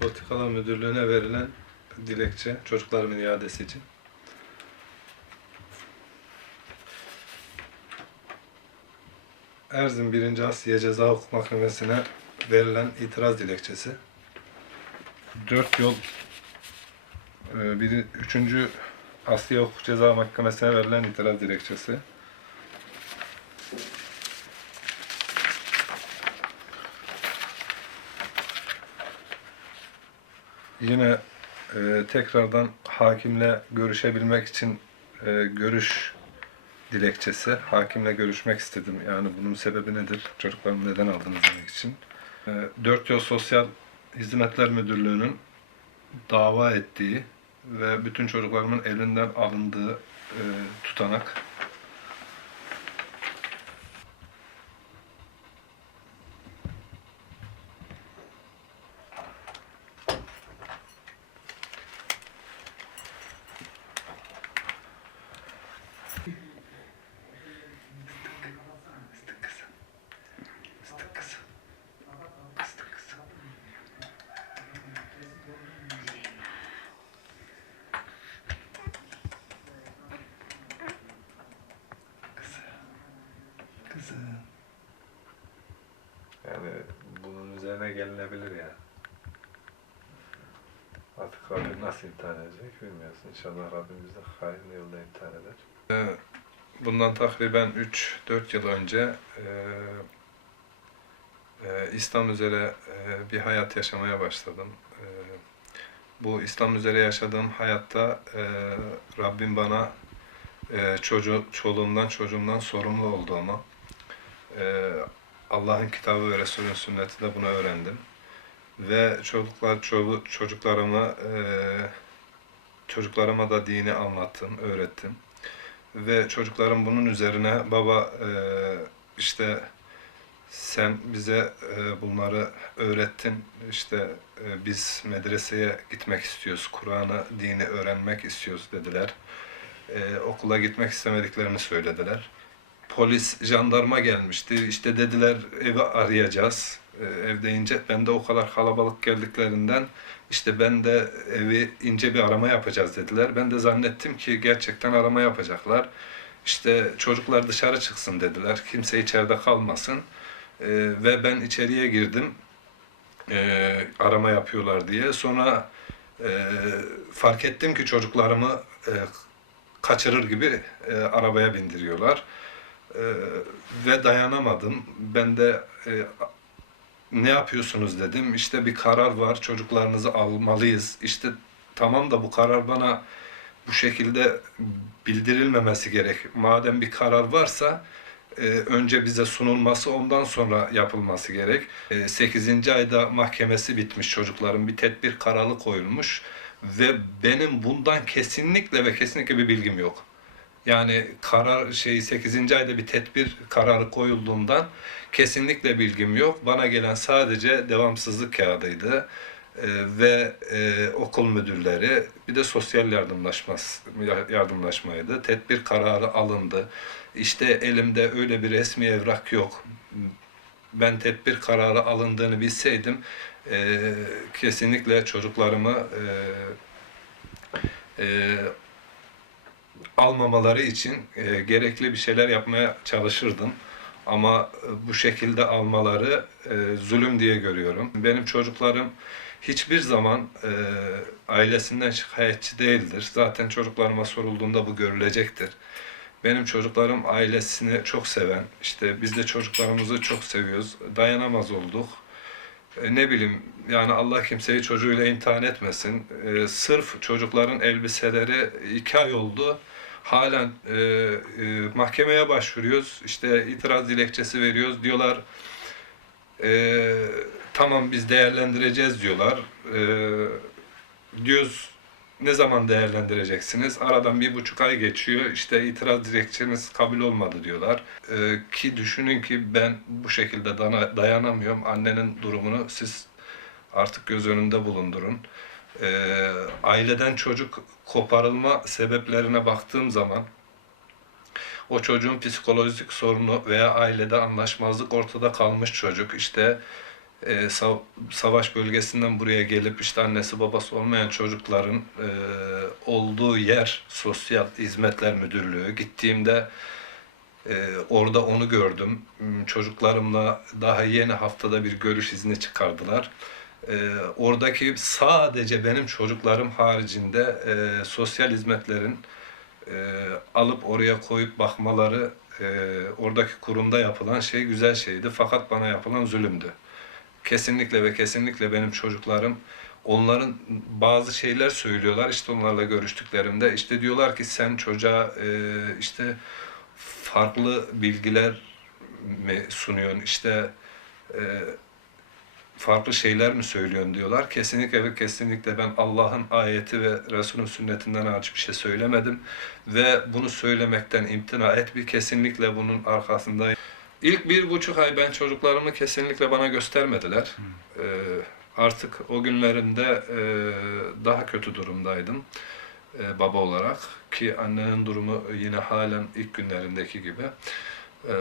Politikalar Müdürlüğü'ne verilen dilekçe çocuklarımın iadesi için. Erzin 1. Asliye Ceza Hukuk Mahkemesi'ne verilen itiraz dilekçesi. 4 yol 3. Asliye Hukuk Ceza Mahkemesi'ne verilen itiraz dilekçesi. Yine tekrardan hakimle görüşebilmek için görüş dilekçesi. Hakimle görüşmek istedim. Yani bunun sebebi nedir? Çocuklarımı neden aldınız demek için. 4 Yol Sosyal Hizmetler Müdürlüğü'nün dava ettiği ve bütün çocuklarımın elinden alındığı tutanak. Yani bunun üzerine gelinebilir ya. Artık Rabbim nasıl imtihan edecek bilmiyorsun. İnşallah Rabbim bizi hayırlı yolda imtihan eder. Bundan takriben 3-4 yıl önce İslam üzere bir hayat yaşamaya başladım. Bu İslam üzere yaşadığım hayatta Rabbim bana çoluğumdan çocuğumdan sorumlu olduğumu, Allah'ın kitabı ve Resul'ün sünneti de bunu öğrendim. Ve çocuklarıma da dini anlattım, öğrettim. Ve çocuklarım bunun üzerine baba işte sen bize bunları öğrettin, işte biz medreseye gitmek istiyoruz, Kur'an'ı, dini öğrenmek istiyoruz dediler. Okula gitmek istemediklerini söylediler. Polis, jandarma gelmişti, işte dediler evi arayacağız. Ev deyince ben de o kadar kalabalık geldiklerinden işte ben de evi ince bir arama yapacağız dediler. Ben de zannettim ki gerçekten arama yapacaklar. İşte çocuklar dışarı çıksın dediler, kimse içeride kalmasın. Ve ben içeriye girdim, arama yapıyorlar diye. Sonra fark ettim ki çocuklarımı kaçırır gibi arabaya bindiriyorlar. Ve dayanamadım. Ben de ne yapıyorsunuz dedim. İşte bir karar var, çocuklarınızı almalıyız. İşte tamam da bu karar bana bu şekilde bildirilmemesi gerek. Madem bir karar varsa önce bize sunulması, ondan sonra yapılması gerek. 8. ayda mahkemesi bitmiş çocukların, bir tedbir kararı koyulmuş ve benim bundan kesinlikle ve kesinlikle bir bilgim yok. Yani 8. ayda bir tedbir kararı koyulduğundan kesinlikle bilgim yok. Bana gelen sadece devamsızlık kağıdıydı. Ve okul müdürleri, bir de sosyal yardımlaşmaydı. Tedbir kararı alındı. İşte elimde öyle bir resmi evrak yok. Ben tedbir kararı alındığını bilseydim kesinlikle çocuklarımı almamaları için gerekli bir şeyler yapmaya çalışırdım. Ama bu şekilde almaları zulüm diye görüyorum. Benim çocuklarım hiçbir zaman ailesinden şikayetçi değildir. Zaten çocuklarıma sorulduğunda bu görülecektir. Benim çocuklarım ailesini çok seven, işte biz de çocuklarımızı çok seviyoruz, dayanamaz olduk. Ne bileyim, yani Allah kimseyi çocuğuyla imtihan etmesin. Sırf çocukların elbiseleri 2 ay oldu. Halen mahkemeye başvuruyoruz, işte itiraz dilekçesi veriyoruz. Diyorlar, tamam biz değerlendireceğiz diyorlar. Diyoruz, ne zaman değerlendireceksiniz? Aradan 1,5 ay geçiyor, işte itiraz dilekçeniz kabul olmadı diyorlar. Ki düşünün ki ben bu şekilde dayanamıyorum. Annenin durumunu siz artık göz önünde bulundurun. Aileden çocuk koparılma sebeplerine baktığım zaman o çocuğun psikolojik sorunu veya ailede anlaşmazlık, ortada kalmış çocuk, işte savaş bölgesinden buraya gelip işte annesi babası olmayan çocukların olduğu yer Sosyal Hizmetler Müdürlüğü. Gittiğimde orada onu gördüm. Çocuklarımla daha yeni haftada bir görüş izni çıkardılar. Oradaki sadece benim çocuklarım haricinde sosyal hizmetlerin alıp oraya koyup bakmaları oradaki kurumda yapılan şey güzel şeydi. Fakat bana yapılan zulümdü. Kesinlikle ve kesinlikle benim çocuklarım, onların bazı şeyler söylüyorlar. İşte onlarla görüştüklerimde işte diyorlar ki sen çocuğa işte farklı bilgiler mi sunuyorsun, işte e, farklı şeyler mi söylüyorsun diyorlar. Kesinlikle ve kesinlikle ben Allah'ın ayeti ve Resul'ün sünnetinden hariç bir şey söylemedim. Ve bunu söylemekten imtina et, kesinlikle bunun arkasındayım. İlk 1,5 ay ben çocuklarımı kesinlikle bana göstermediler. Ee, Artık o günlerimde daha kötü durumdaydım baba olarak, ki annenin durumu yine halen ilk günlerindeki gibi. Ee,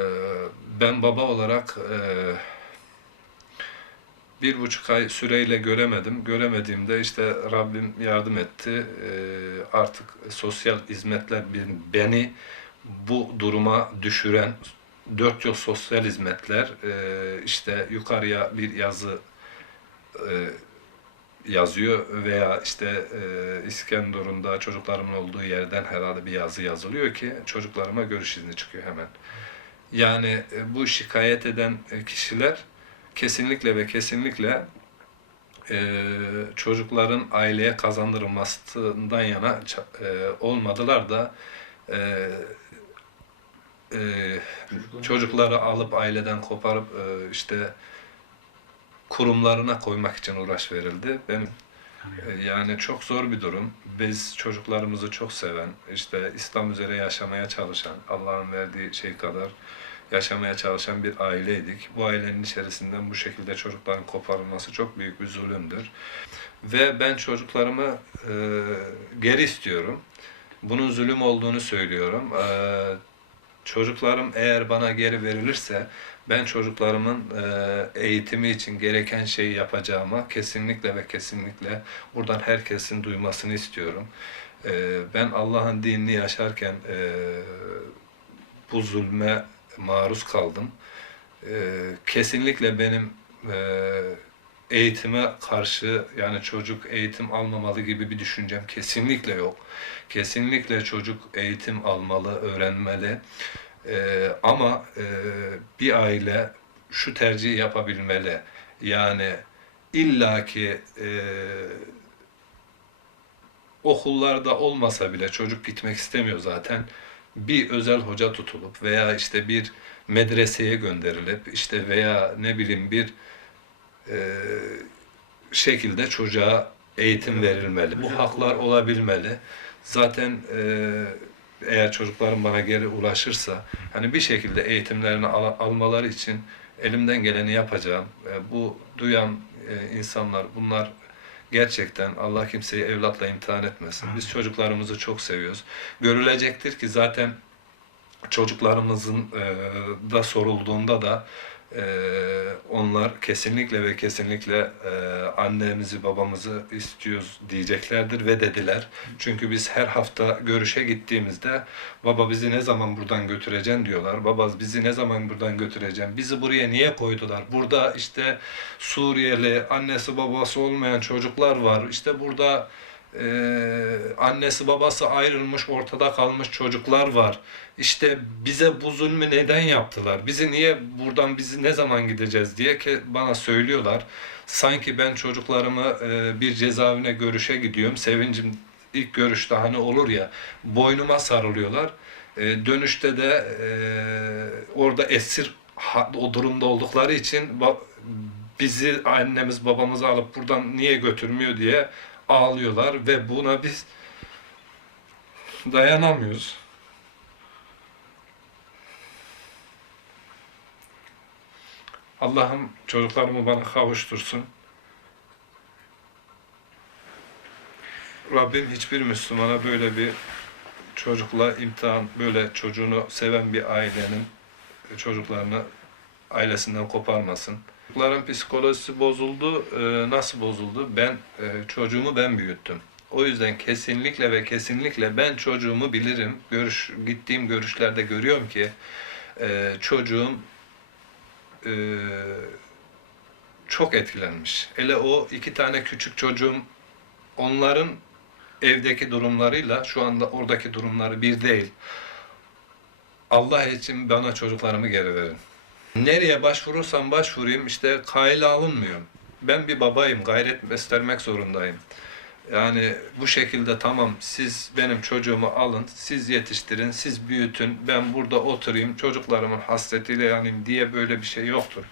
Ben baba olarak 1,5 ay süreyle göremedim. Göremediğimde işte Rabbim yardım etti. Artık sosyal hizmetler beni bu duruma düşüren 4 yıl sosyal hizmetler, işte yukarıya bir yazı e, yazıyor veya işte İskenderun'da da çocuklarımın olduğu yerden herhalde bir yazı yazılıyor ki çocuklarıma görüş izni çıkıyor hemen. Yani bu şikayet eden kişiler kesinlikle ve kesinlikle çocukların aileye kazandırılmasından yana olmadılar da e, e, çocukları alıp aileden koparıp işte kurumlarına koymak için uğraş verildi. Yani çok zor bir durum. Biz çocuklarımızı çok seven, işte İslam üzere yaşamaya çalışan, Allah'ın verdiği şey kadar yaşamaya çalışan bir aileydik. Bu ailenin içerisinden bu şekilde çocukların koparılması çok büyük bir zulümdür. Ve ben çocuklarımı geri istiyorum. Bunun zulüm olduğunu söylüyorum. Çocuklarım eğer bana geri verilirse ben çocuklarımın eğitimi için gereken şeyi yapacağıma kesinlikle ve kesinlikle buradan herkesin duymasını istiyorum. Ben Allah'ın dinini yaşarken bu zulme maruz kaldım. Kesinlikle benim eğitime karşı, yani çocuk eğitim almamalı gibi bir düşüncem kesinlikle yok. Kesinlikle çocuk eğitim almalı, öğrenmeli. Ama bir aile şu tercihi yapabilmeli. Yani illaki okullarda olmasa bile çocuk gitmek istemiyor zaten. Bir özel hoca tutulup veya işte bir medreseye gönderilip işte veya ne bileyim bir e, şekilde çocuğa eğitim verilmeli. Bu haklar olabilmeli. Zaten eğer çocuklarım bana geri ulaşırsa hani bir şekilde eğitimlerini almaları için elimden geleni yapacağım. Bu duyan insanlar, bunlar gerçekten Allah kimseyi evlatla imtihan etmesin. Biz çocuklarımızı çok seviyoruz. Görülecektir ki zaten çocuklarımızın da sorulduğunda da onlar kesinlikle ve kesinlikle annemizi babamızı istiyoruz diyeceklerdir ve dediler. Çünkü biz her hafta görüşe gittiğimizde baba bizi ne zaman buradan götüreceksin diyorlar. Baba bizi ne zaman buradan götüreceksin? Bizi buraya niye koydular? Burada işte Suriyeli, annesi babası olmayan çocuklar var. İşte burada annesi babası ayrılmış, ortada kalmış çocuklar var. İşte bize bu zulmü neden yaptılar? Bizi niye buradan, bizi ne zaman gideceğiz diye ki bana söylüyorlar. Sanki ben çocuklarımı bir cezaevine görüşe gidiyorum. Sevincim ilk görüşte hani olur ya, boynuma sarılıyorlar. Dönüşte de orada esir o durumda oldukları için bizi annemiz babamızı alıp buradan niye götürmüyor diye ağlıyorlar ve buna biz dayanamıyoruz. Allah'ım çocuklarımı bana kavuştursun. Rabbim hiçbir Müslümana böyle bir çocukla imtihan, böyle çocuğunu seven bir ailenin çocuklarını ailesinden koparmasın. Çocukların psikolojisi bozuldu. Nasıl bozuldu? Çocuğumu ben büyüttüm. O yüzden kesinlikle ve kesinlikle ben çocuğumu bilirim. Gittiğim görüşlerde görüyorum ki çocuğum e, çok etkilenmiş. Hele o iki tane küçük çocuğum, onların evdeki durumlarıyla şu anda oradaki durumları bir değil. Allah için bana çocuklarımı geri verin. Nereye başvurursam başvurayım işte kayla alınmıyorum. Ben bir babayım, gayret göstermek zorundayım. Yani bu şekilde tamam siz benim çocuğumu alın, siz yetiştirin, siz büyütün, ben burada oturayım, çocuklarımın hasretiyle yanayım diye böyle bir şey yoktur.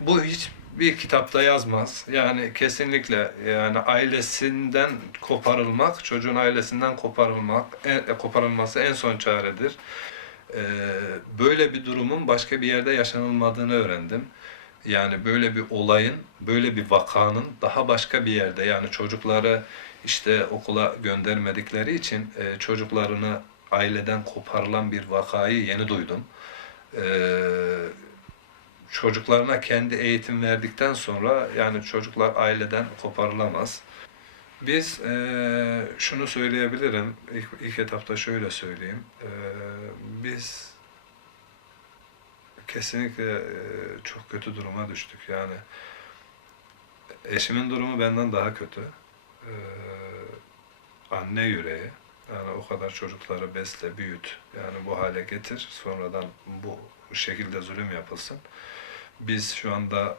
Bu hiçbir kitapta yazmaz. Yani kesinlikle yani ailesinden koparılmak, çocuğun ailesinden koparılması en son çaredir. Ee, Böyle bir durumun başka bir yerde yaşanılmadığını öğrendim. Yani böyle bir olayın, böyle bir vakanın daha başka bir yerde, yani çocukları işte okula göndermedikleri için çocuklarını aileden koparılan bir vakayı yeni duydum. Ee, Çocuklarına kendi eğitim verdikten sonra yani çocuklar aileden koparılamaz. Biz şunu söyleyebilirim, ilk etapta şöyle söyleyeyim. Biz kesinlikle çok kötü duruma düştük. Yani eşimin durumu benden daha kötü. Ee, Anne yüreği. Yani o kadar çocukları besle, büyüt. Yani bu hale getir. Sonradan bu şekilde zulüm yapılsın. Biz şu anda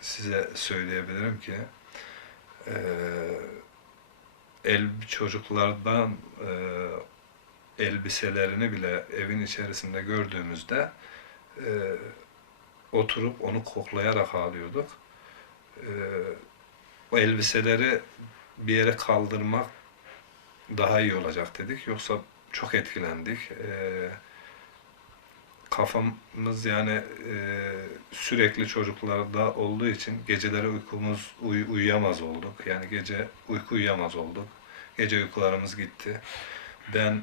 size söyleyebilirim ki çocuklardan elbiselerini bile evin içerisinde gördüğümüzde e, oturup onu koklayarak ağlıyorduk. E, O elbiseleri bir yere kaldırmak daha iyi olacak dedik. Yoksa çok etkilendik. Kafamız yani sürekli çocuklarda olduğu için geceleri uyuyamaz olduk. Yani gece uyku uyuyamaz olduk. Gece uykularımız gitti. Ben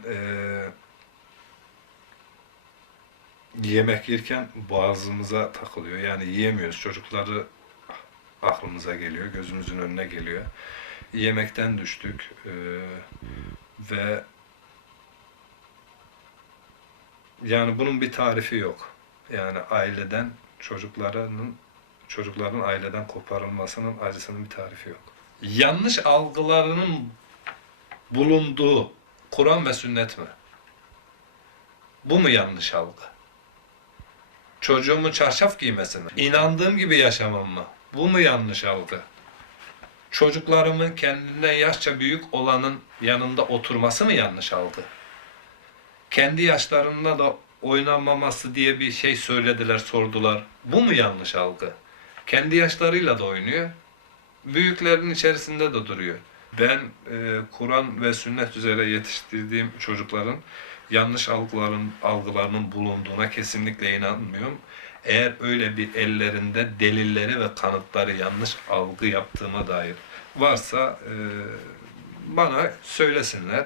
yemek yerken boğazımıza takılıyor. Yani yiyemiyoruz. Çocukları aklımıza geliyor, gözümüzün önüne geliyor. Yemekten düştük ve yani bunun bir tarifi yok. Yani çocukların aileden koparılmasının acısının bir tarifi yok. Yanlış algılarının bulunduğu Kur'an ve sünnet mi? Bu mu yanlış algı? Çocuğumun çarşaf giymesi mi? İnandığım gibi yaşamam mı? Bu mu yanlış algı? Çocuklarımın kendinden yaşça büyük olanın yanında oturması mı yanlış algı? Kendi yaşlarında da oynanmaması diye bir şey söylediler, sordular. Bu mu yanlış algı? Kendi yaşlarıyla da oynuyor. Büyüklerin içerisinde de duruyor. Ben Kur'an ve sünnet üzere yetiştirdiğim çocukların yanlış algılarının bulunduğuna kesinlikle inanmıyorum. Eğer öyle bir ellerinde delilleri ve kanıtları yanlış algı yaptığıma dair varsa bana söylesinler.